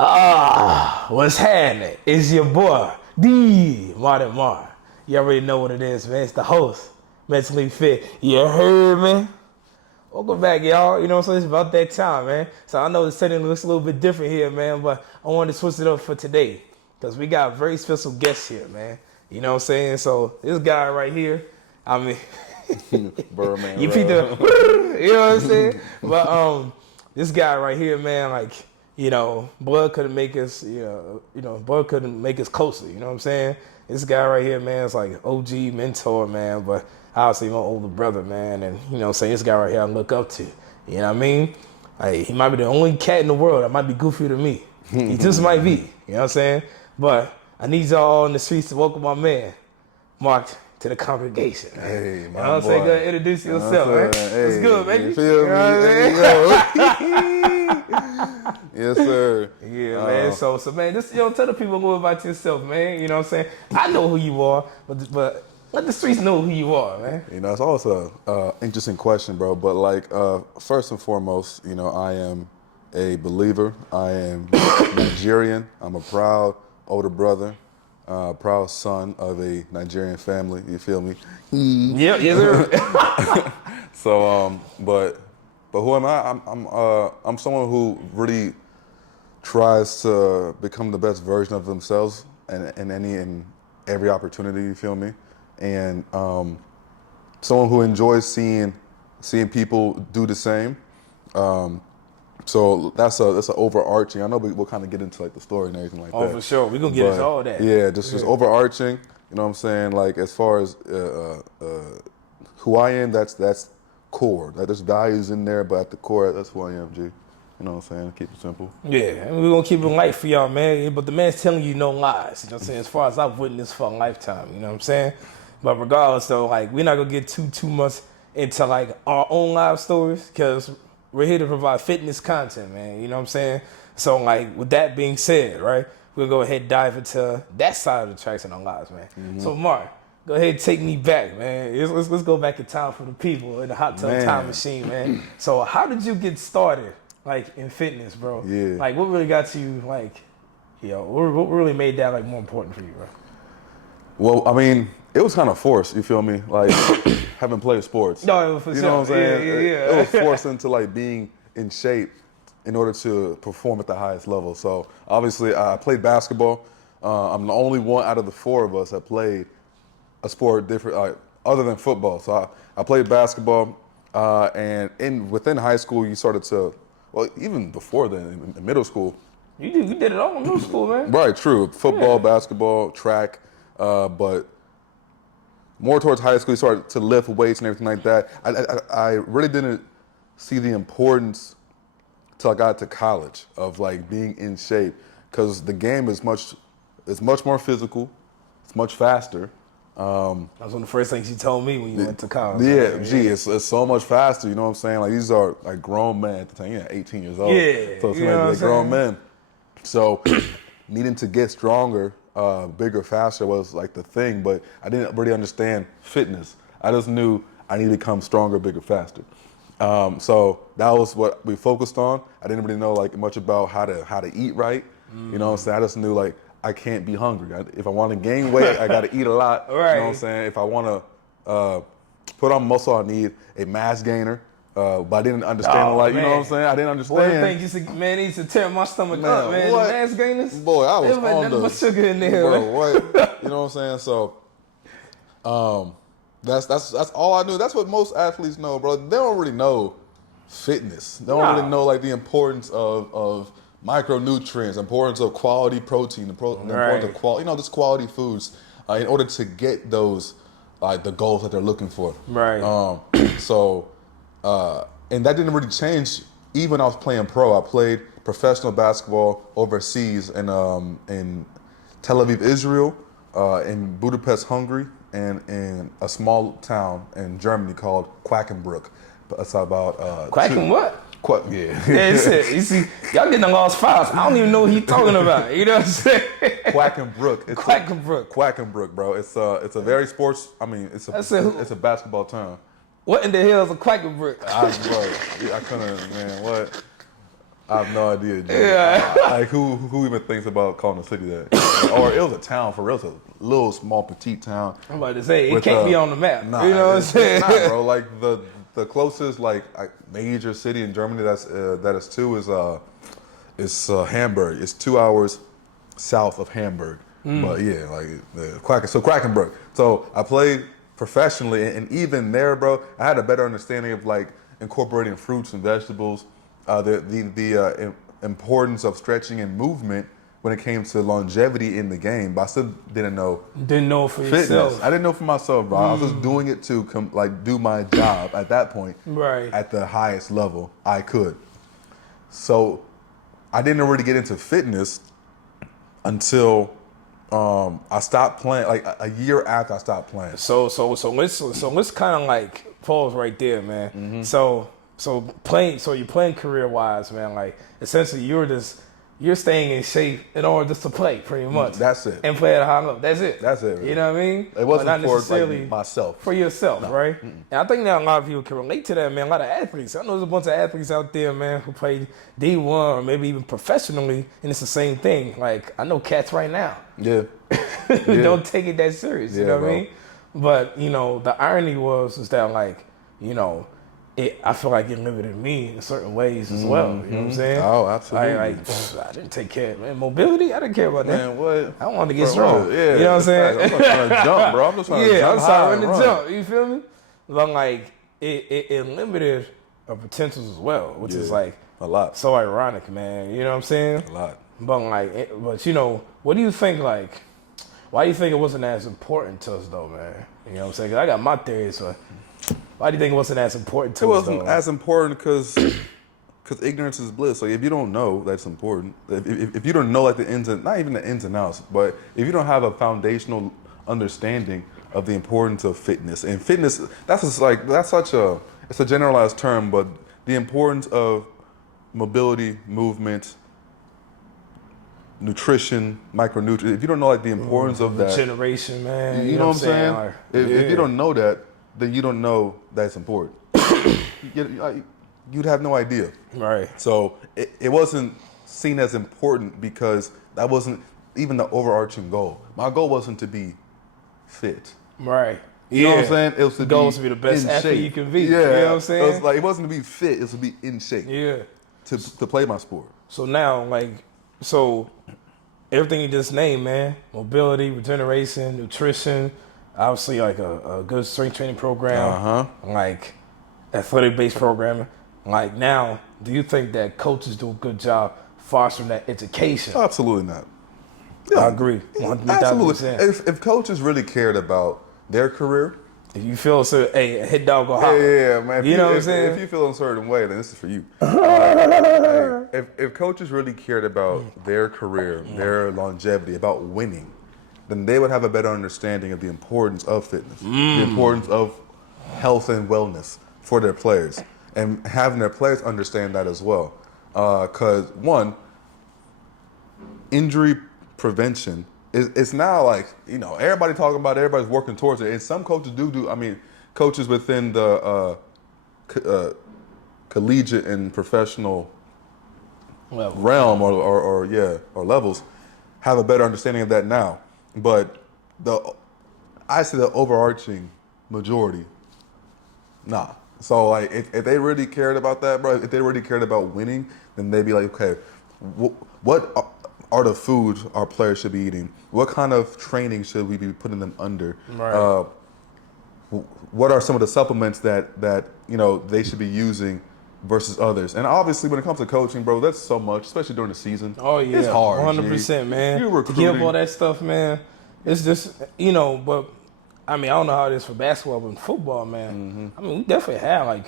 What's happening? It's your boy, D Martin Mar. You already know what it is, man. It's the host, Mentally Fit. You heard me? Welcome back, y'all. You know what I'm saying? It's about that time, man. So I know the setting looks a little bit different here, man, but I wanted to switch it up for today because we got a very special guest here, man. You know what I'm saying? So this guy right here, I mean, Birdman, you beat the, you know what I'm saying? But this guy right here, man, like, blood couldn't make us, blood couldn't make us closer. You know what I'm saying? This guy right here, man, is like OG mentor, man. But obviously my older brother, man, and you know what I'm saying, this guy right here I look up to. You know what I mean? Like, he might be the only cat in the world that might be goofier than me. He just might be. You know what I'm saying? But I need y'all in the streets to welcome my man, Mark, to the congregation. Man. Hey, you know what I'm saying? Go ahead, introduce yourself, man. Hey, What's good, baby? You feel me? Yes, sir. Yeah, man. So, man, just tell the people a little about yourself, man. You know what I'm saying? I know who you are, but let the streets know who you are, man. You know, it's always a interesting question, bro. But like, first and foremost, you know, I am a believer. I am Nigerian. I'm a proud older brother. Proud son of a Nigerian family. You feel me? Yep, yes, sir. So, but who am I? I'm someone who really tries to become the best version of themselves in every opportunity. You feel me? And someone who enjoys seeing people do the same. So that's an overarching. I know we'll kind of get into like the story and everything like that. Oh, for sure. We're going to get into all that. Yeah, just overarching. You know what I'm saying? Like, as far as who I am, that's core. Like, there's values in there, but at the core, that's who I am, G. You know what I'm saying? Keep it simple. Yeah, and we're going to keep it light for y'all, man. But the man's telling you no lies. You know what I'm saying? As far as I've witnessed for a lifetime. You know what I'm saying? But regardless, though, like, we're not going to get too much into, like, our own life stories because we're here to provide fitness content, man. You know what I'm saying? So, like, with that being said, right, we'll go ahead and dive into that side of the tracks in our lives, man. Mm-hmm. So, Mark, go ahead and take me back, man. Let's go back in time for the people in the hot tub time machine, man. So, how did you get started, like, in fitness, bro? Yeah. Like, what really got you, like, what really made that, like, more important for you, bro? Well, I mean, it was kind of forced, you feel me? Like, having played sports. No, for you sure. know what I'm saying? Yeah. It was forced into, like, being in shape in order to perform at the highest level. So, obviously, I played basketball. I'm the only one out of the four of us that played a sport different, other than football. So, I played basketball, and within high school, you started to, well, even before then, in middle school. You did it all in middle school, man. Right, true. Football, basketball, track, but more towards high school, you started to lift weights and everything like that. I really didn't see the importance till I got to college of like being in shape, because the game is much more physical, it's much faster. That was one of the first things you told me when you went to college. Yeah, it's so much faster. You know what I'm saying? Like, these are like grown men at the time. 18 years old. Yeah, So it's like grown men. So needing to get stronger, bigger, faster was like the thing, but I didn't really understand fitness. I just knew I needed to become stronger, bigger, faster. So that was what we focused on. I didn't really know like much about how to eat right. You know what I'm saying? I just knew like I can't be hungry. If I want to gain weight, I got to eat a lot. Right. You know what I'm saying? If I want to put on muscle, I need a mass gainer. But I didn't understand you know what I'm saying? I didn't understand. Boy, the thing used to tear my stomach up, man. What? The mass gainers. Boy, I was on nothing but sugar in there, bro, man. what? You know what I'm saying? So, that's all I knew. That's what most athletes know, bro. They don't really know fitness. They don't really know like the importance of micronutrients, importance of quality protein, the importance of quality, just quality foods in order to get those like the goals that they're looking for. Right. And that didn't really change even when I was playing pro. I played professional basketball overseas in Tel Aviv, Israel, in Budapest, Hungary, and in a small town in Germany called Quackenbrück. It's about what? Yeah. You see, y'all getting the lost files. I don't even know what he's talking about. You know what I'm saying? Quackenbrück. Quackenbrück, bro. It's a very sports. I mean, it's a basketball term. What in the hell is a Quackenbrück? I couldn't, man. What? I have no idea, Jay. Yeah. Like who even thinks about calling a city that? Or it was a town for real. It was a little small petite town. I'm about to say it with, can't be on the map. Nah, you know what I'm it's saying? not, bro. Like the closest like major city in Germany that is to is Hamburg. It's 2 hours south of Hamburg. But yeah, like Quackenburg. So I played professionally, and even there, bro, I had a better understanding of like incorporating fruits and vegetables, the importance of stretching and movement when it came to longevity in the game. But I still didn't know. Didn't know for Fitness. yourself. I didn't know for myself, bro. I was just doing it to do my job at that point, Right. at the highest level I could. So I didn't really get into fitness until I stopped playing. Like a year after I stopped playing. So let's kind of like pause right there, man. Mm-hmm. So you're playing career wise, man. Like essentially you're staying in shape in order just to play, pretty much. That's it. And play at a high level. That's it. That's it. You know what I mean? It wasn't But not for necessarily like, myself. for yourself, right? And I think that a lot of people can relate to that, man. A lot of athletes. I know there's a bunch of athletes out there, man, who play D1 or maybe even professionally, and it's the same thing. Like I know cats right now. Yeah. Don't take it that serious. You Yeah, know what bro. I mean? But the irony is that like I feel like it limited me in certain ways as well. You know what I'm saying? Oh, absolutely. I didn't take care of mobility. I didn't care about that. Man, what? I wanted to get Bro, strong. yeah, you know what I'm saying? I'm not trying to jump, bro. I'm just trying to Yeah, jump I'm high sorry and to run. jump. You feel me? But like it limited our potentials as well, which is Yeah. like A lot. so ironic, man. You know what I'm saying? A lot. But like, what do you think? Like, why do you think it wasn't as important to us, though, man? You know what I'm saying? 'Cause I got my theories, but why do you think it wasn't as important to It us, wasn't though? as important because ignorance is bliss. Like if you don't know, that's important. If you don't know like the ins and not even the ins and outs, but if you don't have a foundational understanding of the importance of fitness and fitness, it's a generalized term, but the importance of mobility, movement, nutrition, micronutrients. If you don't know like the importance of that, Generation, man. you know what I'm saying? Like, If you don't know that, then you don't know that's important. You'd have no idea. right. So it wasn't seen as important because that wasn't even the overarching goal. My goal wasn't to be fit. Right. You know what I'm saying? It was The goal is to be the best in athlete shape. you can be. Yeah. You know what I'm saying? It was like it wasn't to be fit. It was to be in shape. Yeah. To play my sport. So now, everything you just named, man, mobility, regeneration, nutrition, obviously like a good strength training program, like athletic-based programming. Like now, do you think that coaches do a good job fostering that education? Absolutely not. I agree. 1,000%. Absolutely. If coaches really cared about their career, If you feel so, hey, a hit dog go hop. yeah, man. You know what I'm saying? If you feel a certain way, then this is for you. If coaches really cared about their career, their longevity, about winning, then they would have a better understanding of the importance of fitness, the importance of health and wellness for their players, and having their players understand that as well. Because one, injury prevention it's now like everybody talking about it, everybody's working towards it, and some coaches do. I mean, coaches within the collegiate and professional realm or levels have a better understanding of that now. But I say the overarching majority, nah. So like if they really cared about that, bro, if they really cared about winning, then they'd be like, okay, what are the foods our players should be eating? What kind of training should we be putting them under? Right. What are some of the supplements that they should be using versus others? And obviously, when it comes to coaching, bro, that's so much, especially during the season. Oh yeah, it's hard. 100%, man. You're To recruiting. give all that stuff, man. It's just but I mean, I don't know how it is for basketball, but in football, man. I mean, we definitely have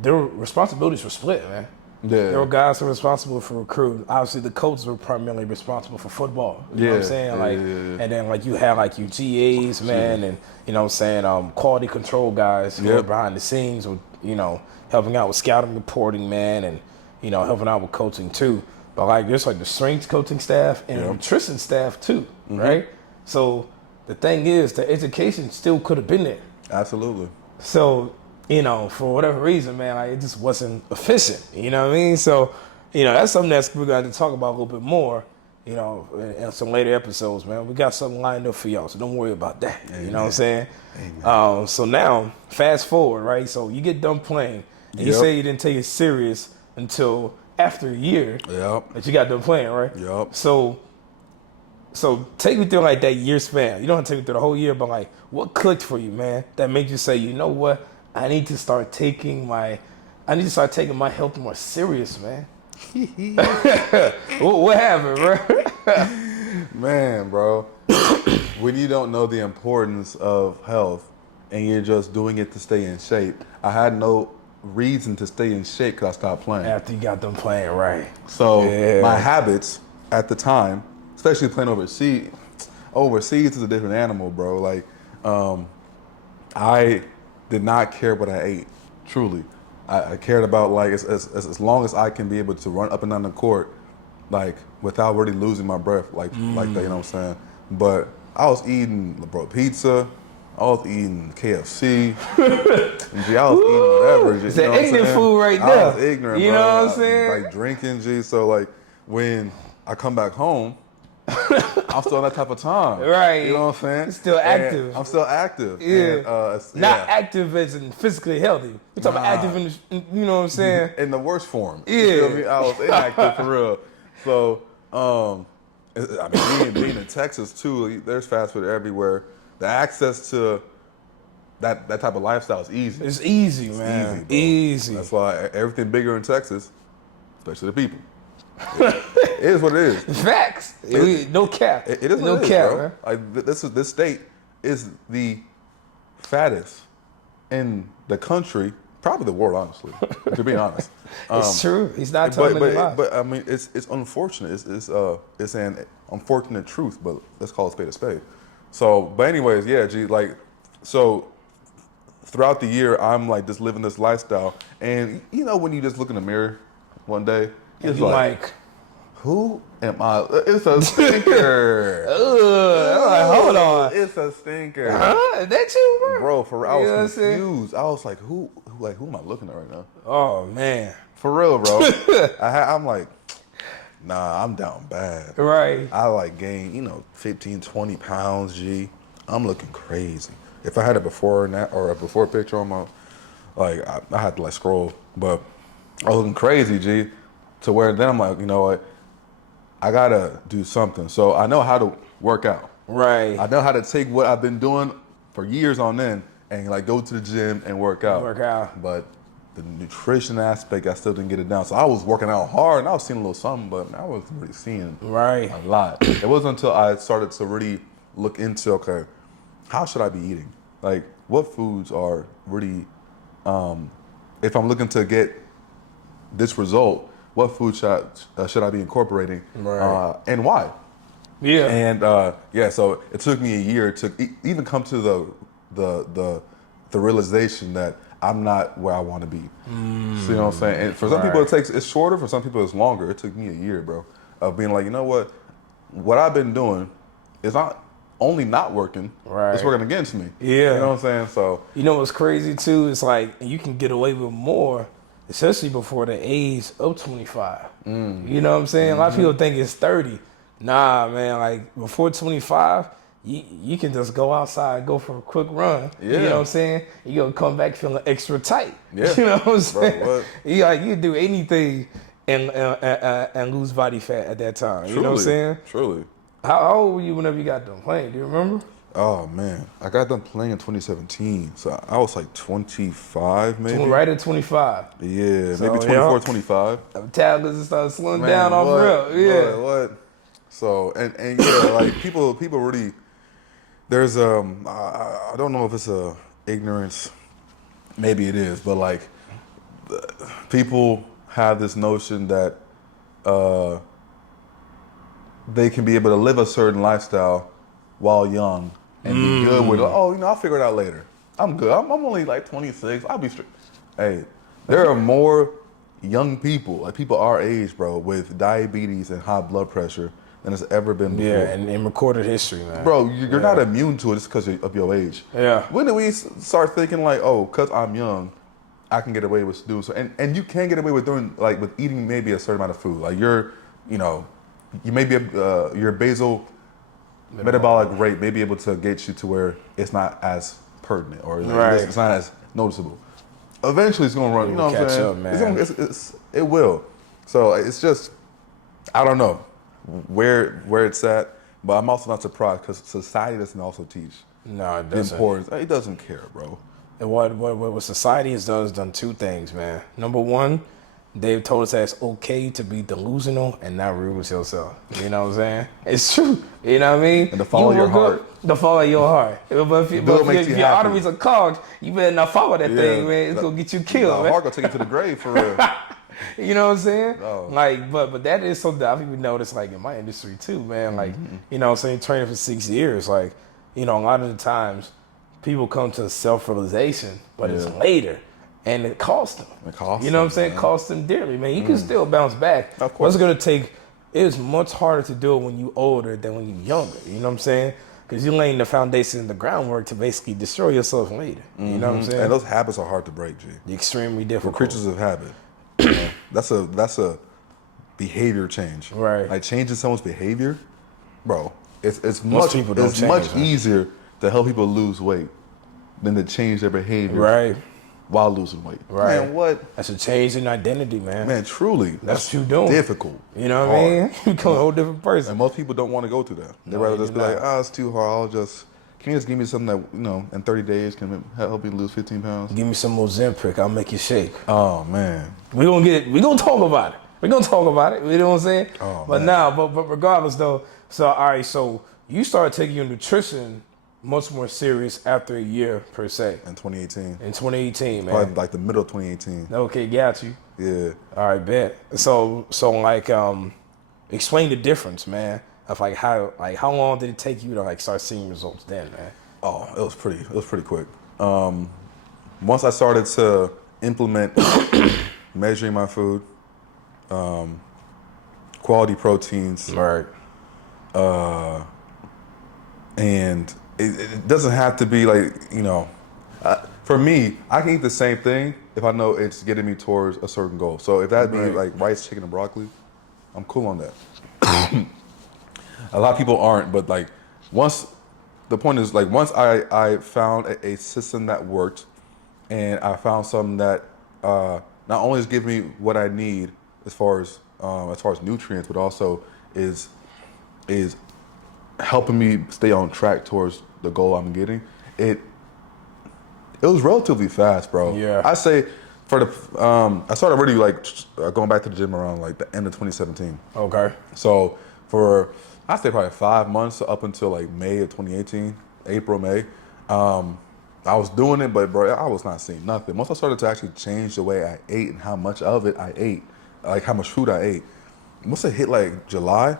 their responsibilities were split, man. Yeah. There were guys who were responsible for recruiting. Obviously, the coaches were primarily responsible for football. You know what I'm saying? And then you had your GAs, man, and quality control guys who were behind the scenes, or helping out with scouting, reporting, man, and helping out with coaching too. But there's the strength coaching staff and nutrition staff too, right? So the thing is, the education still could have been there. Absolutely. So you know, for whatever reason, man, like it just wasn't efficient. You know what I mean? So, you know, that's something that's we're going to talk about a little bit more. You know, in some later episodes, man. We got something lined up for y'all, so don't worry about that. Amen. You know what I'm saying? Amen. So now, fast forward, right? So you get done playing, and you Yep. say you didn't take it serious until after a year Yep. that you got done playing, right? Yep. So take me through like that year span. You don't have to take me through the whole year, but like what clicked for you, man, that made you say, you know what, I need to start taking my health more serious, man. what happened, bro? Man, bro. When you don't know the importance of health and you're just doing it to stay in shape, I had no reason to stay in shape because I stopped playing. After you got them playing, right? So Yeah. my habits at the time, especially playing overseas is a different animal, bro. Like, I did not care what I ate, truly. I cared about like as long as I can be able to run up and down the court, like without really losing my breath, like that. You know what I'm saying? But I was eating, bro, pizza. I was eating KFC. I was eating whatever. It's you know that what I'm ignorant food food right I there. was ignorant, You bro. know what I'm saying? Like drinking, G. So like when I come back home, I'm still on that type of time. Right. You know what I'm saying? Still And active. I'm still active. Yeah. And, Not active as in physically healthy. We're talking about active in you know what I'm saying? in the worst form. Yeah. You feel me? I was inactive for real. So, I mean, being in Texas too, there's fast food everywhere. The access to that type of lifestyle is easy. It's easy, man. bro. Easy. That's why everything bigger in Texas, especially the people. It is what it is. Facts. No cap. It is no what it is, cap, bro. man. Like this state is the fattest in the country, probably the world, honestly. To be honest, It's true. He's not telling me lies. but I mean, it's unfortunate. It's an unfortunate truth. But let's call a spade a spade. So, but anyways, yeah, G. Like, so throughout the year, I'm like just living this lifestyle, and you know when you just look in the mirror one day, And it's you like, like, who am I? It's a stinker. I'm like, hold on. It's a stinker. Huh? Is that you, bro? Bro, for I You know what I'm was saying? confused. I was like, who am I looking at right now? Oh, man. For real, bro. I'm like, nah, I'm down bad. Right. I like gained, 15, 20 pounds, G. I'm looking crazy. If I had a before and that or a before picture on my, like, I had to like scroll, but I was looking crazy, G. To where then I'm like, you know what? I gotta do something. So I know how to work out. Right. I know how to take what I've been doing for years on end and like go to the gym and work out. Work out. But the nutrition aspect, I still didn't get it down. So I was working out hard and I was seeing a little something, but I wasn't really seeing Right. a lot. It wasn't until I started to really look into, okay, how should I be eating? Like, what foods are really, if I'm looking to get this result, what food should I be incorporating, Right. and why? Yeah. And so it took me a year to even come to the realization that I'm not where I want to be. So, you know what I'm saying? And for some people it's shorter, for some people it's longer. It took me a year, bro, of being like, you know what I've been doing is not only not working, Right. it's working against me. Yeah. You know what I'm saying? So You know what's crazy, too? It's like you can get away with more, especially before the age of 25. You know what I'm saying? A lot of people think it's 30. Nah, man, like before 25, you can just go outside, go for a quick run. You Yeah. know what I'm saying? You're going to come back feeling extra tight. Yeah. You know what I'm Bro, saying? what? You do anything and lose body fat at that time. You know what I'm saying? Truly. How old were you whenever you got done playing? Do you remember? Oh man, I got done playing in 2017, so I was like 25 maybe. Right at 25. Yeah, So, maybe 24, yeah. 25. Metabolism started slowing Man, down off what? real. Yeah. What? So and yeah, like people really. There's I don't know if it's a ignorance, maybe it is, but like people have this notion that they can be able to live a certain lifestyle while young and be good with it. Oh, I'll figure it out later. I'm good. I'm only like 26. I'll be straight. Hey, there are more young people, like people our age, bro, with diabetes and high blood pressure than has ever been before. Yeah, and in recorded history, man. Bro, you're not immune to it just because of your age. Yeah. When did we start thinking like, oh, because I'm young, I can get away with doing so, and you can get away with doing like with eating maybe a certain amount of food. Like you may be your basal metabolic rate may be able to get you to where it's not as pertinent or like, it's not as noticeable. Eventually, it's gonna run. You know what I'm saying? Up, man. It will. So it's just I don't know where it's at, but I'm also not surprised because society doesn't also teach No, it the doesn't. importance. It doesn't care, bro. And what society has done is done two things, man. Number one, they've told us that it's okay to be delusional and not real with yourself. You know what I'm saying? It's true. You know what I mean? And to follow your heart. To follow your heart. But if your arteries are clogged, you better not follow that thing, man. It's gonna get you killed, The man. heart gonna take you to the grave for real. You know what I'm saying? Oh. Like, but that is something that I've even noticed, like in my industry too, man. Like, you know what I'm saying, training for 6 years, like, you know, a lot of the times people come to self-realization, but it's later. And it costs them. You know what I'm saying? It costs them dearly, man. You can still bounce back. Of course. What's it gonna take? It's much harder to do it when you're older than when you're younger. You know what I'm saying? Because you're laying the foundation and the groundwork to basically destroy yourself later. You know what I'm saying? And those habits are hard to break, G. Extremely difficult. We're creatures of habit. That's a behavior change. Right. Like changing someone's behavior, bro. It's Most people don't it's change, much man. easier to help people lose weight than to change their behavior Right. while losing weight. Right. Man, what? That's a change in identity, man. Man, truly, That's what you doing. difficult. You know what I mean? You become a whole different person. And most people don't want to go through that. They No, rather they just do be like, not. it's too hard. Can you just give me something that, in 30 days can help me lose 15 pounds? Give me some more Ozempic, I'll make you shake. Oh, man. We're gonna talk about it. We're gonna talk about it. You know what I'm saying? Oh, but man. now, but regardless though, so all right, so you started taking your nutrition much more serious after a year per se. In 2018. In 2018, man. Probably like the middle of 2018. Okay, got you. Yeah. All right, bet. So like explain the difference, man, of like how long did it take you to like start seeing results then, man? Oh, it was pretty quick. Once I started to implement measuring my food, quality proteins, Right. and it doesn't have to be like, for me, I can eat the same thing if I know it's getting me towards a certain goal. So if that be Right. like rice, chicken, and broccoli, I'm cool on that. A lot of people aren't, but like once I found a system that worked, and I found something that not only is giving me what I need as far as nutrients, but also is helping me stay on track towards the goal I'm getting. It was relatively fast, bro. Yeah. I say for the I started really like going back to the gym around like the end of 2017. Okay. So for I'd say probably 5 months up until like May of 2018, April, May. I was doing it, but bro, I was not seeing nothing. Once I started to actually change the way I ate and how much of it I ate, like how much food I ate, once it hit like July,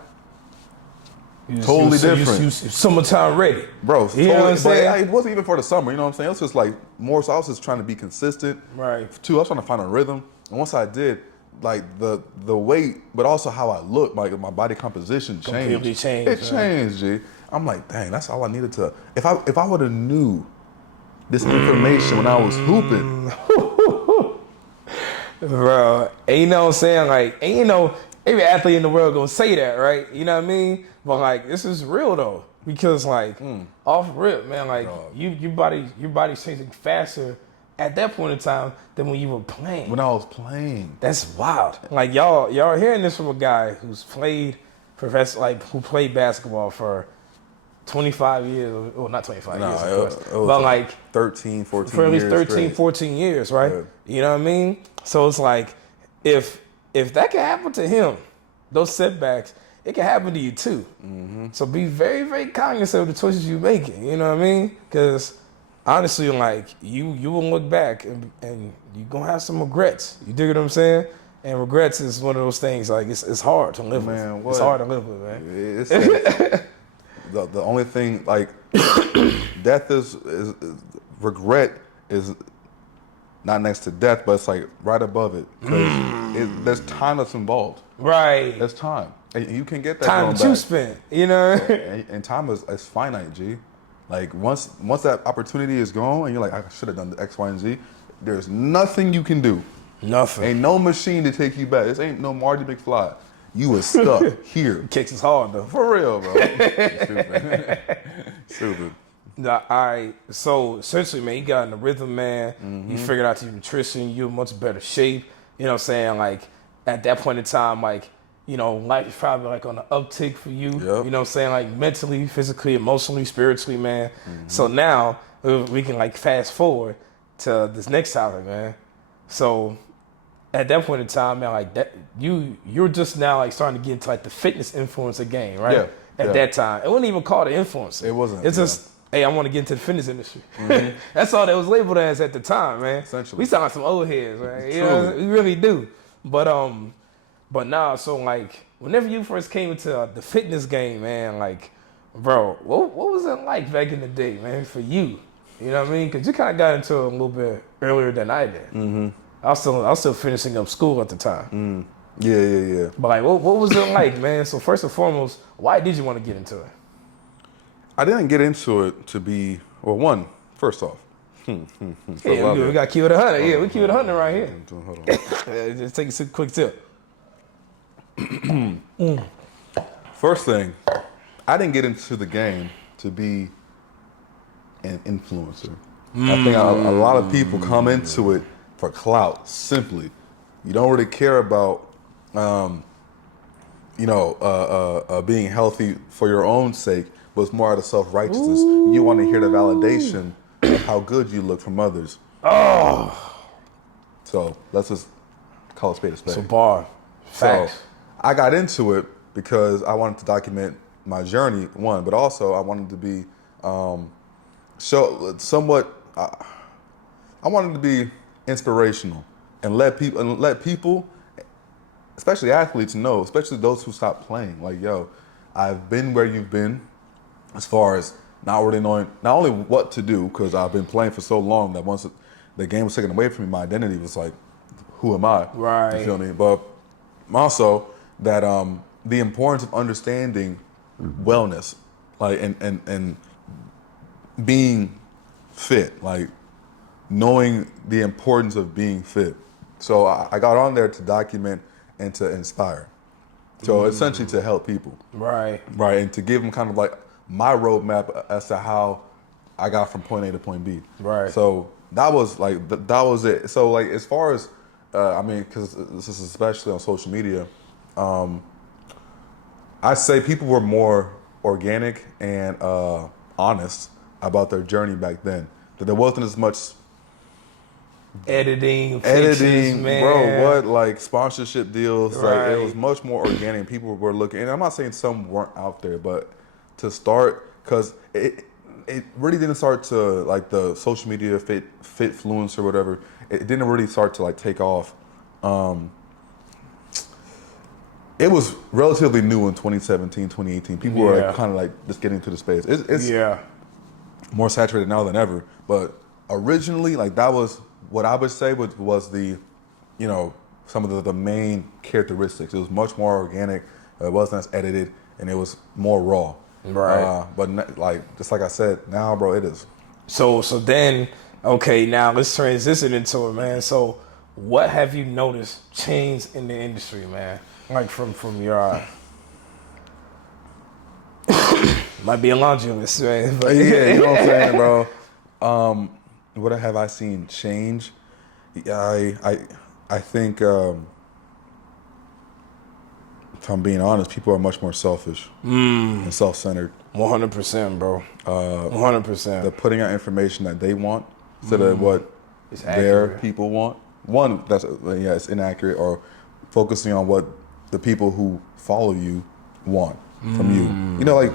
totally different. You summertime ready. Bro, You know what I'm saying? But it wasn't even for the summer, you know what I'm saying? It was just like more so I was just trying to be consistent. Right. Two, I was trying to find a rhythm. And once I did, like the weight, but also how I looked, my body composition changed. Completely changed, It man. changed, G. I'm like, dang, that's all I needed to. If I would have knew this information when I was hooping, Bro, and you know what I'm saying? Like, and you know, every athlete in the world gonna say that, right? You know what I mean? But like, this is real though, because like, off rip, man, like your body's changing faster at that point in time than when you were playing. when I was playing. That's wild. Like y'all hearing this from a guy who's played who played basketball for 25 years, well not 25 years, of course, it was but like 13, 14 for at least years 13, straight. 14 years, right? Yeah. You know what I mean? So it's like, if that can happen to him, those setbacks, it can happen to you too. So be very, very cognizant of the choices you're making. You know what I mean? Because honestly, like you will look back and you're gonna have some regrets. You dig what I'm saying? And regrets is one of those things. Like it's hard to live Man, with. It's what? hard to live with, man. It's the only thing like death is regret is not next to death, but it's like right above it because there's time that's involved. Right. There's time, and you can get that Time going that you back. spent. You know. And time is finite, G. Like once that opportunity is gone, and you're like, I should have done the X, Y, and Z. there's nothing you can do. Nothing. Ain't no machine to take you back. This ain't no Marty McFly. You was stuck here. Kicks is hard though. For real, bro. Stupid. Stupid. Nah, all right. So essentially, man, you got in the rhythm, man. You figured out your nutrition. You're in much better shape. You know what I'm saying? Like at that point in time, like, you know, life is probably like on the uptick for you. Yep. You know what I'm saying? Like mentally, physically, emotionally, spiritually, man. So now we can like fast forward to this next topic, man. So at that point in time, man, like that, you're just now like starting to get into like the fitness influencer game, right? Yeah, At that time, it wasn't even called an influencer. It wasn't, It's just, hey, I want to get into the fitness industry. That's all that was labeled as at the time, man. Essentially. We sound like some old heads, right? You know, we really do. But now, so like, whenever you first came into the fitness game, man, like, bro, what was it like back in the day, man, for you? You know what I mean? Because you kind of got into it a little bit earlier than I did. I was still finishing up school at the time. Yeah. But like, what was it like, man? So first and foremost, why did you want to get into it? I didn't get into it to be, well, first off. Yeah, we got to keep it 100. Yeah, we keep it 100 right here. Hold on. Just take a quick tip. First thing, I didn't get into the game to be an influencer. I think a lot of people come into it for clout, simply. You don't really care about, being healthy for your own sake, but it's more out of self-righteousness. You want to hear the validation of how good you look from others. So let's just call a spade a spade. So bar. Facts. So I got into it because I wanted to document my journey, one, but also I wanted to be I wanted to be inspirational and let people, especially athletes, know, especially those who stop playing, like, yo, I've been where you've been, as far as not really knowing not only what to do, because I've been playing for so long that once the game was taken away from me, my identity was like, who am I? Right. You feel me? But also that the importance of understanding wellness, like and being fit, like knowing the importance of being fit. So I got on there to document and to inspire. So essentially to help people. Right. Right, and to give them kind of like my roadmap as to how I got from point A to point B. Right. So that was like, that was it. So like as far as, because this is especially on social media, I say people were more organic and honest about their journey back then. That there wasn't as much editing, pictures, man. bro. What, like sponsorship deals? Right. Like it was much more organic. People were looking, and I'm not saying some weren't out there, but to start, because it really didn't start to, like, the social media fitfluence or whatever. It didn't really start to like take off. It was relatively new in 2017, 2018. People were like, kind of like just getting into the space. It's more saturated now than ever. But originally, like, that was what I would say was the, some of the main characteristics. It was much more organic. It wasn't as edited, and it was more raw. Right. But like, just like I said, now, bro, it is. So then, okay, now let's transition into it, man. So what have you noticed change in the industry, man? Like from your eye. Might be a laundry list, man. But Yeah, you know what I'm saying, bro. What have I seen change? I think, if I'm being honest, people are much more selfish and self-centered. 100%, bro. 100%. They're putting out information that they want instead of what It's their accurate. people want. One, it's inaccurate, or focusing on what the people who follow you want from you. Like,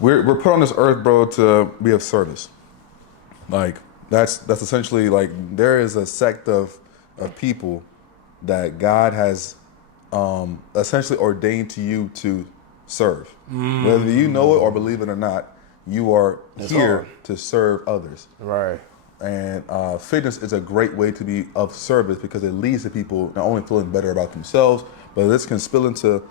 we're put on this earth, bro, to be of service. Like, that's essentially, like, there is a sect of people that God has essentially ordained to you to serve. Whether you know it or believe it or not, you are here to serve others. Right. And fitness is a great way to be of service, because it leads to people not only feeling better about themselves, but this can spill into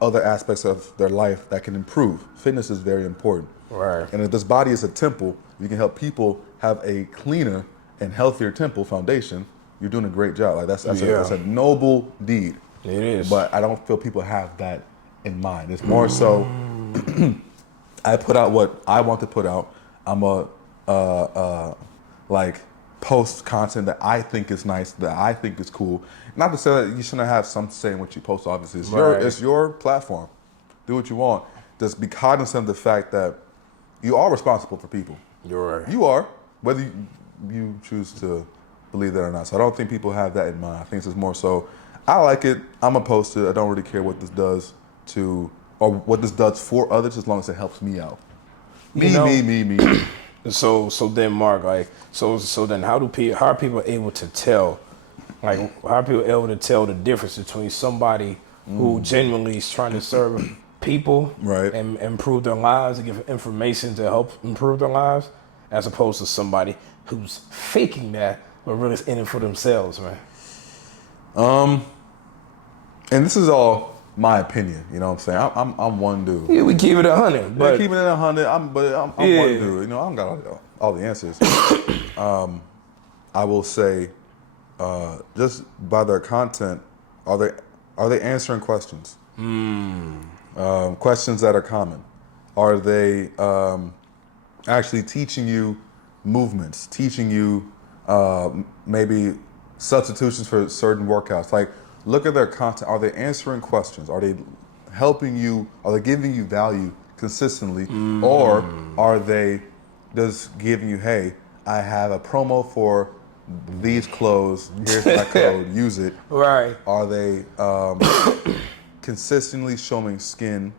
other aspects of their life that can improve. Fitness is very important. Right. And if this body is a temple, you can help people have a cleaner and healthier temple foundation, you're doing a great job. Like that's Yeah. a noble deed. It is. But I don't feel people have that in mind. It's more so I put out what I want to put out. I'm a like post content that I think is nice, that I think is cool. Not to say that you shouldn't have some say in what you post. Obviously, it's your platform. Do what you want. Just be cognizant of the fact that you are responsible for people. You're right. You are, whether you choose to believe that or not. So I don't think people have that in mind. I think it's just more so, I like it, I'm gonna post it. I don't really care what this does to, or what this does for others, as long as it helps me out. Me. So then, Mark, like, so then, how are people able to tell, like, how are people able to tell the difference between somebody who genuinely is trying to serve people, Right, and improve their lives and give information to help improve their lives, as opposed to somebody who's faking that but really is in it for themselves, man? And this is all my opinion. You know what I'm saying? I'm one dude. Yeah, we keep it 100, but Keeping it 100. I'm one dude. You know, I don't got all the answers. I will say, just by their content, are they answering questions? Questions that are common. Are they actually teaching you movements? Teaching you maybe substitutions for certain workouts? Like, look at their content. Are they answering questions? Are they helping you? Are they giving you value consistently? Or are they just giving you, hey, I have a promo for these clothes. Here's my code. Use it. right. Are they consistently showing skin?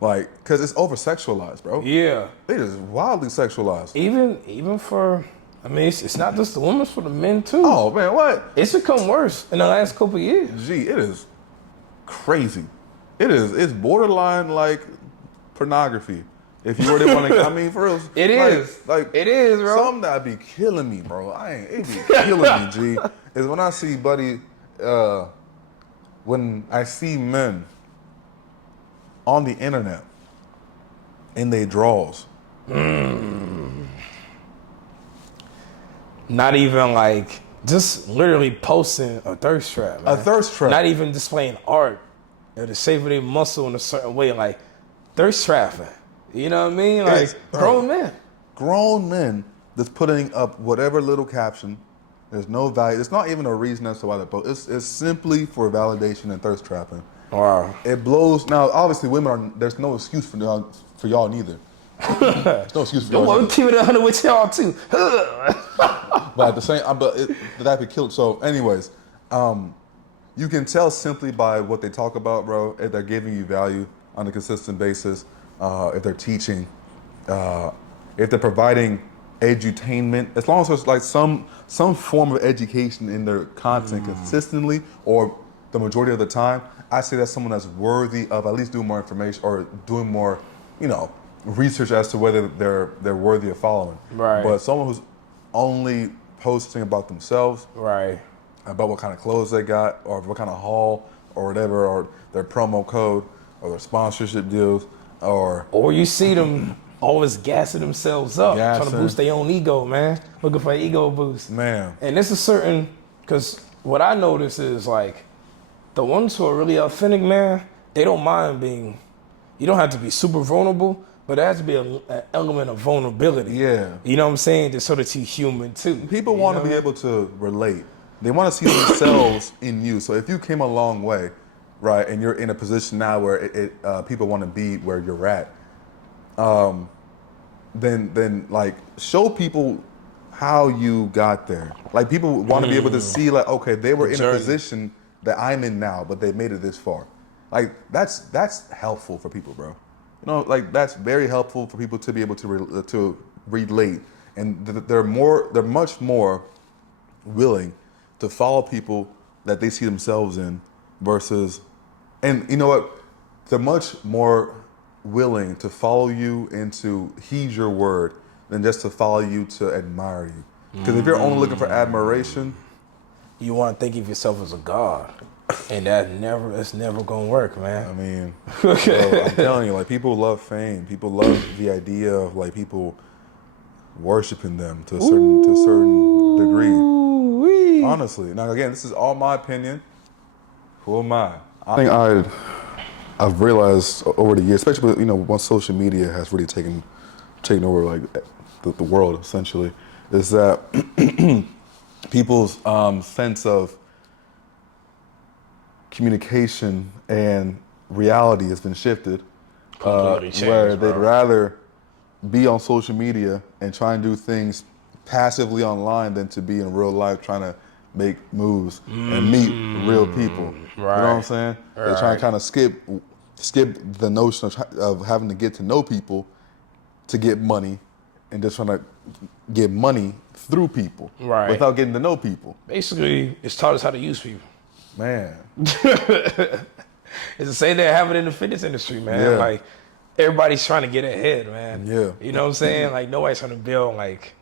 Like, because it's over sexualized, bro. Yeah. It is wildly sexualized. Even for, I mean, it's not just the women, it's for the men too. Oh man, what? It's become worse in the last couple of years. Gee, it is crazy. It's borderline like pornography. If you really want to, I mean, for real. It is. Like, it is, bro. Something that be killing me, bro. It be killing me, G. Is when I see, buddy, when I see men on the internet in their drawers. Not even like, just literally posting a thirst trap, man. A thirst trap. Not even displaying art or the shape of their muscle in a certain way, like thirst trapping. You know what I mean? Like, It's, grown men. Grown men that's putting up whatever little caption. There's no value. It's not even a reason as to why they post. It's simply for validation and thirst trapping. Wow. It blows. Now, obviously, women are. There's no excuse for y'all neither. There's no excuse for y'all. Don't keep it 100 with y'all too. But at the same, that could kill. So, anyways, you can tell simply by what they talk about, bro. If they're giving you value on a consistent basis, if they're teaching, if they're providing edutainment, as long as there's like some form of education in their content consistently, or the majority of the time, I say that's someone that's worthy of at least doing more information or doing more, research as to whether they're worthy of following. Right. But someone who's only posting about themselves, Right. about what kind of clothes they got, or what kind of haul, or whatever, or their promo code, or their sponsorship deals, or you see them always gassing themselves up, trying to Gassing. boost their own ego, man. Looking for an ego boost. man, And this is certain, because what I notice is like, the ones who are really authentic, man, they don't mind being, you don't have to be super vulnerable, but there has to be an element of vulnerability. Yeah. You know what I'm saying? Just so that you're human too. people want to be able to relate. They want to see themselves in you. So if you came a long way, right, and you're in a position now where people want to be where you're at, then like show people how you got there. Like people want to be able to see, like, okay, they were in a journey. position that I'm in now, but they made it this far. Like that's helpful for people, bro. Like that's very helpful for people to be able to relate, and they're much more willing to follow people that they see themselves in versus, and you know what, they're much more willing to follow you and to heed your word than just to follow you to admire you. Because if you're only looking for admiration, You want to think of yourself as a god. And it's never gonna work, I man. mean, bro, I'm telling you, like, people love fame. People love the idea of like people worshiping them to a certain degree. Ooh-wee. Honestly. Now, again, this is all my opinion. Who am I? I think I've realized over the years, especially once social media has really taken over like the world essentially, is that people's sense of communication and reality has been shifted, Completely changed, where they'd bro. rather be on social media and try and do things passively online than to be in real life trying to make moves and meet real people. You know what I'm Right. saying? They're trying to kind of skip the notion of having to get to know people to get money, and just trying to get money through people Right. without getting to know people. Basically, it's taught us how to use people. Man, It's the same thing that happened in the fitness industry, man. Yeah. Like, everybody's trying to get ahead, man. Yeah. You know what I'm saying? Like, nobody's trying to build, like,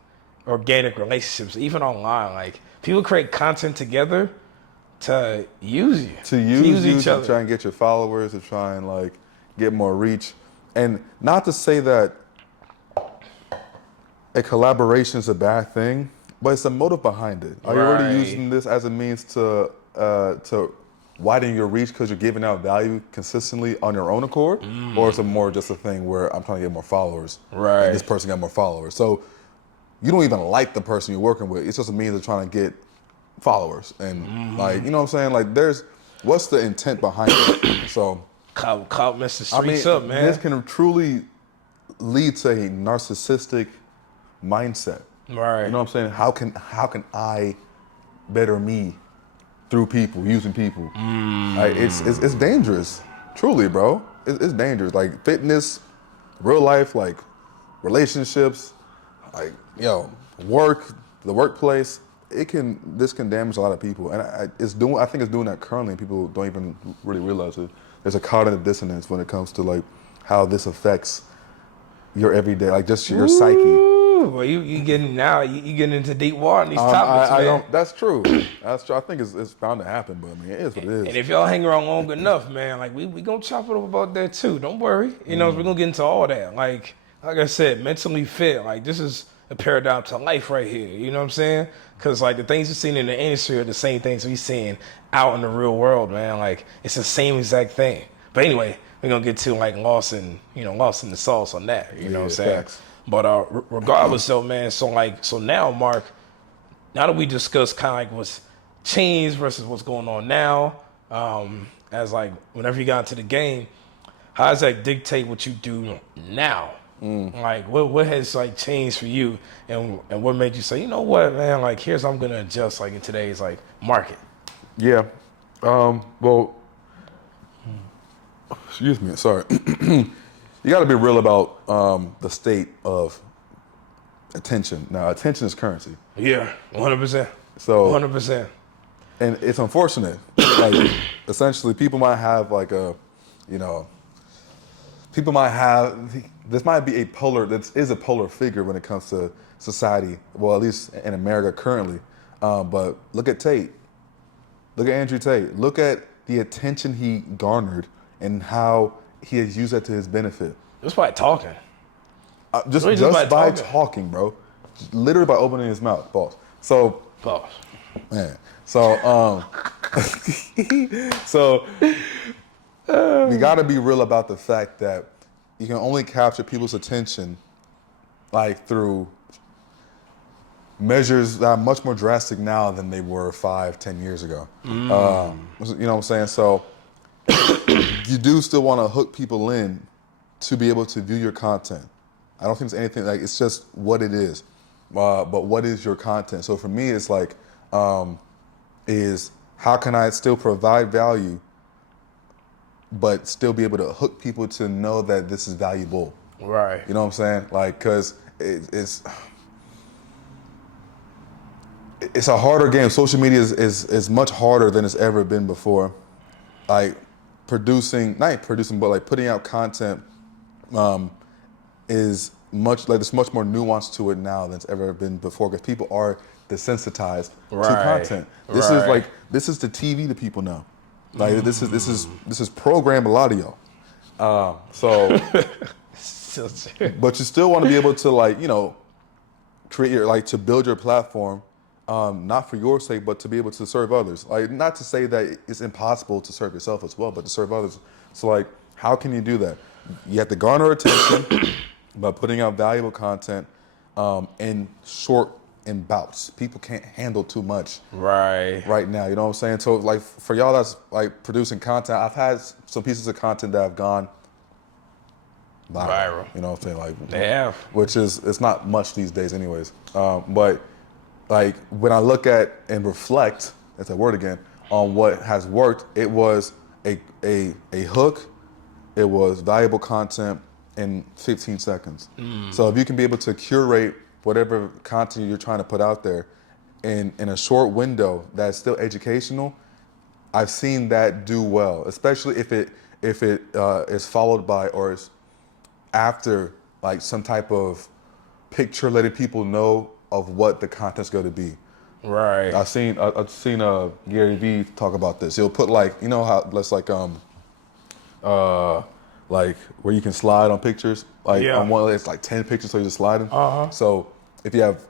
organic relationships, even online. Like, people create content together to use you. to use you each to other. try and get your followers, to try and like get more reach, and not to say that a collaboration is a bad thing, but it's a motive behind it. Are you Right. already using this as a means to widen your reach because you're giving out value consistently on your own accord, or is it more just a thing where I'm trying to get more followers, Right. and this person got more followers? So you don't even like the person you're working with. It's just a means of trying to get followers, and like, you know what I'm saying? Like, what's the intent behind it? So Clout mess the I mean, streets up, man. this can truly lead to a narcissistic mindset. Right. You know what I'm saying? How can I better me through people, using people? Like, it's dangerous, truly, bro. It's dangerous. Like fitness, real life, like relationships, like work, the workplace. This can damage a lot of people, and I think it's doing that currently, and people don't even really realize it. There's a cognitive dissonance when it comes to like how this affects your everyday, like just your psyche. Ooh, well, you getting now? You getting into deep water on these topics, I man. don't. That's true. That's true. I think it's bound to happen, but I mean, it is what it is. And if y'all hang around long enough, man, like we gonna chop it up about that too. Don't worry. You know, we're gonna get into all that. Like I said, mentally fit. Like this is a paradigm to life right here. You know what I'm saying? Because like the things you're seeing in the industry are the same things we seeing out in the real world, man. Like it's the same exact thing. But anyway, we're gonna get to like lost in the sauce on that. You know what I'm saying? Facts. But regardless though, man, so now, Mark, now that we discussed kind of like what's changed versus what's going on now, as like whenever you got into the game, how does that dictate what you do now? Like what has like changed for you, and what made you say, you know what, man, like here's how I'm gonna adjust like in today's like market. Yeah. Well, excuse me. Sorry. You got to be real about the state of attention. Now, attention is currency. Yeah, 100%. So 100%. And it's unfortunate. Like, essentially, people might have like people might have, this might be a polar figure when it comes to society. Well, at least in America currently. But look at Tate. Look at Andrew Tate. Look at the attention he garnered and how he has used that to his benefit. Just by talking. Just by by talking. talking, bro. Literally by opening his mouth. Pause. So, Pause. man. So, so we got to be real about the fact that you can only capture people's attention like through measures that are much more drastic now than they were 5-10 years ago. You know what I'm saying? So you do still want to hook people in to be able to view your content. I don't think it's anything like, it's just what it is. But what is your content? So for me, it's like, is how can I still provide value, but still be able to hook people to know that this is valuable? Right. You know what I'm saying? Like, cause it's a harder game. Social media is much harder than it's ever been before. Like not producing, but like putting out content is much like there's much more nuance to it now than it's ever been before, because people are desensitized to content. This is the TV to people now. Like this is programmed a lot of y'all. But you still want to be able to like, create your, like, to build your platform not for your sake, but to be able to serve others. Like, not to say that it's impossible to serve yourself as well, but to serve others. So, like, how can you do that? You have to garner attention by putting out valuable content in bouts. People can't handle too much right now. You know what I'm saying? So, like, for y'all that's like producing content, I've had some pieces of content that have gone viral. You know what I'm saying? Like, They have. Which is, it's not much these days, anyways. But like, when I look at and reflect, that's that word again, on what has worked, it was a hook, it was valuable content in 15 seconds. So if you can be able to curate whatever content you're trying to put out there in a short window that's still educational, I've seen that do well, especially if it is followed by or is after like some type of picture letting people know of what the content's going to be. Right. I've seen Gary Vee talk about this. He'll put like, you know how let's like where you can slide on pictures. Like on one, it's like 10 pictures, so you're just sliding. So if you have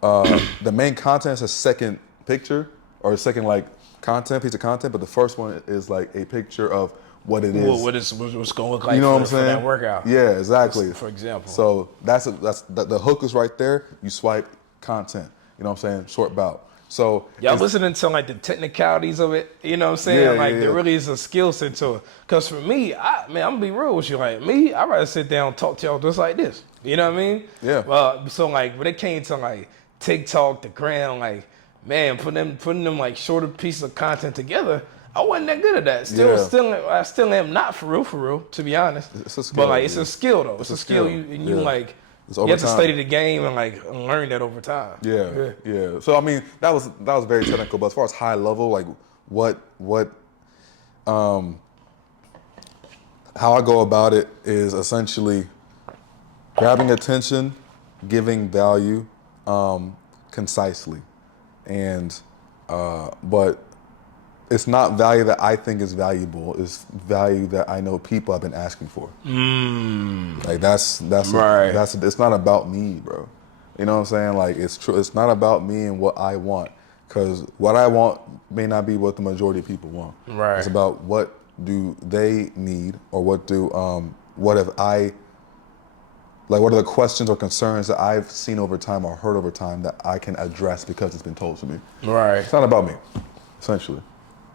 the main content is a second picture or a second like piece of content, but the first one is like a picture of what it is. What's going to look like, you know what I'm for saying? that workout. Yeah, exactly. For example. So that's the hook is right there. You swipe content. You know what I'm saying? Short bout. So y'all listening to like the technicalities of it, you know what I'm saying? There really is a skill set to it. Cause for me, I'm gonna be real with you. Like me, I'd rather sit down and talk to y'all just like this. You know what I mean? Yeah. Well, so like when it came to like TikTok, the gram, like man, putting them like shorter pieces of content together, I wasn't that good at that. I still am not for real, to be honest. It's a skill, but like it's a skill though. It's a skill. You like. You have to study the game and like learn that over time. Yeah. So I mean, that was very technical. But as far as high level, like how I go about it is essentially grabbing attention, giving value, concisely, and but it's not value that I think is valuable. It's value that I know people have been asking for. Like that's right. It's not about me, bro. You know what I'm saying? Like it's true. It's not about me and what I want, because what I want may not be what the majority of people want. Right. It's about what do they need, or what are the questions or concerns that I've seen over time or heard over time that I can address because it's been told to me. Right. It's not about me, essentially.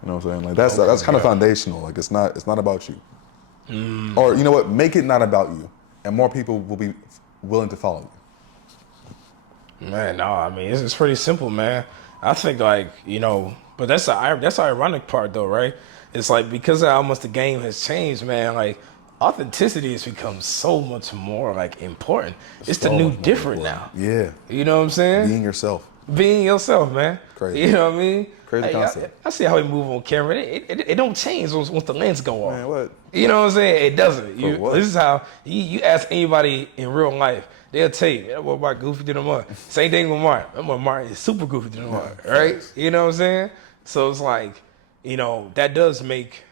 You know what I'm saying? Like that's kind of foundational. Like it's not about you. Or you know what? Make it not about you, and more people will be willing to follow you. Man, no, I mean it's pretty simple, man. I think like but that's the ironic part though, right? It's like because of how much the game has changed, man. Like authenticity has become so much more like important. It's the new different now. Yeah. You know what I'm saying? Being yourself. Being yourself, man. Crazy. You know what I mean? Crazy concept. I see how we move on camera. It don't change once the lens go off. Man, what? You know what I'm saying? It doesn't. What? This is how you ask anybody in real life, they'll tell you, that boy Mark goofy to the mud. Same thing with Mark. That boy Mark is super goofy to the mud, right? You know what I'm saying? So it's like, that does make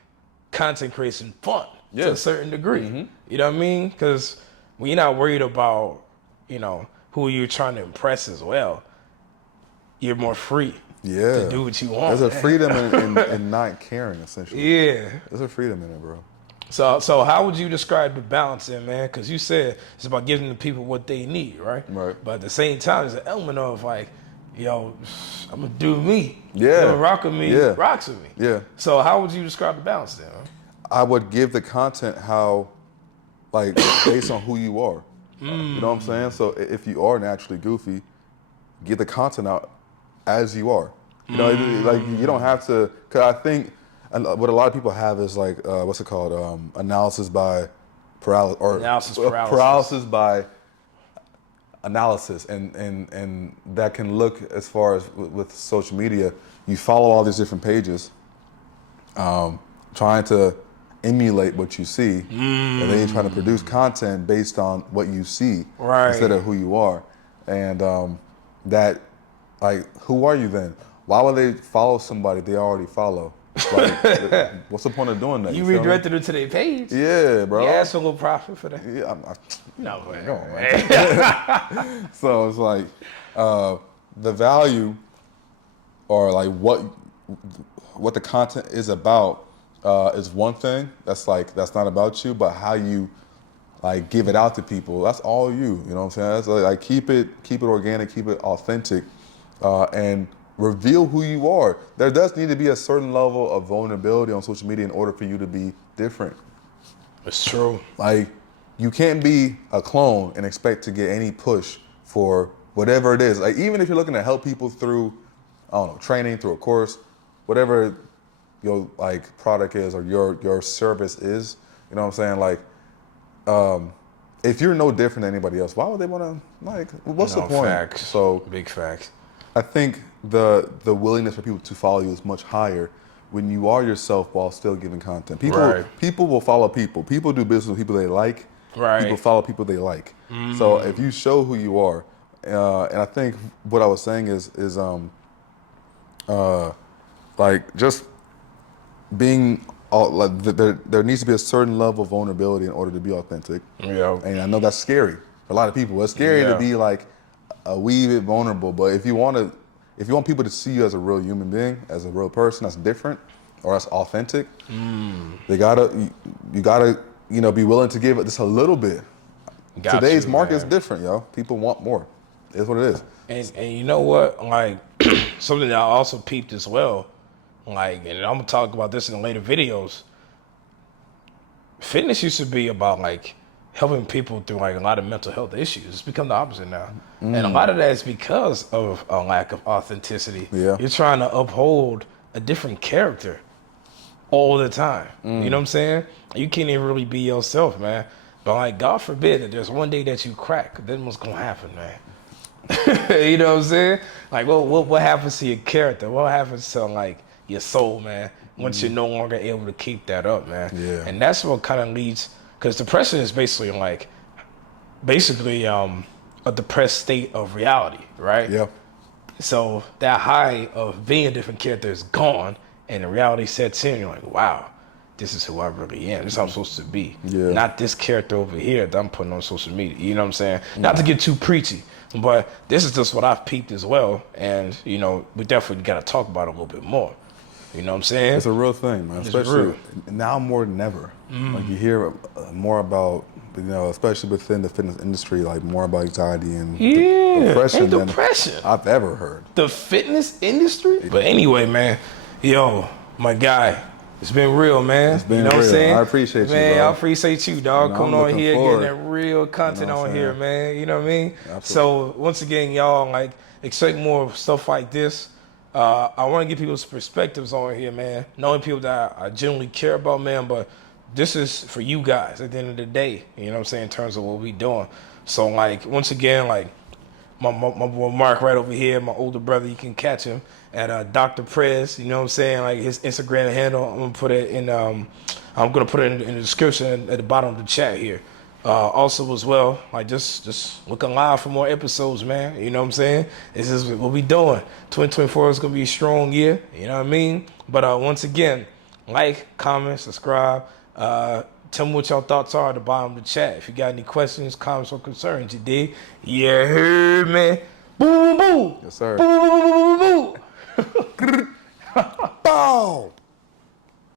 content creation fun to a certain degree. Mm-hmm. You know what I mean? Because when you're not worried about, who you're trying to impress as well, you're more free to do what you want. There's a freedom in not caring, essentially. Yeah. There's a freedom in it, bro. So how would you describe the balance then, man? Because you said it's about giving the people what they need, right? Right. But at the same time, there's an element of like, I'm going to do me. Yeah. Rock with me, rocks with me. Yeah. So how would you describe the balance then? Huh? I would give the content based on who you are. You know what I'm saying? So if you are naturally goofy, get the content out as you are. You know, like you don't have to. Cause I think what a lot of people have is like what's it called? Analysis by paralysis, or paralysis by analysis, and that can look as far as with social media. You follow all these different pages, trying to emulate what you see, and then you're trying to produce content based on what you see instead of who you are, and that. Like, who are you then? Why would they follow somebody they already follow? Like, what's the point of doing that? You redirected them to their page. Yeah, bro. You asked for a little profit for that. Yeah, no way. Come on, man. So it's like the value or like what the content is about is one thing. That's not about you, but how you like give it out to people. That's all you. You know what I'm saying? That's like keep it organic, keep it authentic, and reveal who you are. There does need to be a certain level of vulnerability on social media in order for you to be different. It's true. Like, you can't be a clone and expect to get any push for whatever it is. Like, even if you're looking to help people through, I don't know, training, through a course, whatever your like product is or your service is, you know what I'm saying? Like, if you're no different than anybody else, why would they want to, like, what's the point? Facts. So big facts. I think the willingness for people to follow you is much higher when you are yourself while still giving content. People will follow people. People do business with people they like. Right. People follow people they like. So if you show who you are, and I think what I was saying is like just being like there needs to be a certain level of vulnerability in order to be authentic. Yeah. And I know that's scary for a lot of people. It's scary to be like a wee bit vulnerable, but if you want people to see you as a real human being, as a real person that's different or that's authentic, you gotta be willing to give it just a little bit. Today's market is different, yo. People want more. It's what it is. And you know what? Like something that I also peeped as well. Like, and I'm gonna talk about this in the later videos. Fitness used to be about like helping people through like a lot of mental health issues. It's become the opposite now. And a lot of that is because of a lack of authenticity. Yeah. You're trying to uphold a different character all the time. You know what I'm saying? You can't even really be yourself, man. But like, God forbid that there's one day that you crack, then what's gonna happen, man? You know what I'm saying? Like, what happens to your character? What happens to like your soul, man, once you're no longer able to keep that up, man? Yeah. And that's what kind of leads, because depression is basically a depressed state of reality, right? Yeah. So that high of being a different character is gone, and the reality sets in. You're like, wow, this is who I really am. This is how I'm supposed to be. Yeah. Not this character over here that I'm putting on social media. You know what I'm saying? Not to get too preachy, but this is just what I've peeped as well. And, you know, we definitely got to talk about it a little bit more. You know what I'm saying? It's a real thing, man. Especially now more than ever. Like, you hear more about, you know, especially within the fitness industry, like more about anxiety and depression than I've ever heard. The fitness industry? But anyway, man, yo, my guy, it's been real, man. It's been you know real. What I'm saying? I appreciate you, man, bro. I appreciate you, dog. Coming on here, getting that real content on here, man. You know what I mean? Absolutely. So once again, y'all, like, expect more stuff like this. I want to give people's perspectives on here, man. Knowing people that I genuinely care about, man, but this is for you guys at the end of the day, you know what I'm saying, in terms of what we doing. So, like, once again, like, my boy Mark right over here, my older brother, you can catch him at Dr. Prez, you know what I'm saying, like his Instagram handle. I'm gonna put it in the description at the bottom of the chat here. Also as well, like just looking live for more episodes, man. You know what I'm saying? This is what we doing. 2024 is gonna be a strong year, you know what I mean? But once again, like, comment, subscribe. Tell me what y'all thoughts are at the bottom of the chat. If you got any questions, comments, or concerns, you dig? Yeah, heard, man. Boo, boo, boo. Yes, sir. Boo, boo, boo, boo, boo.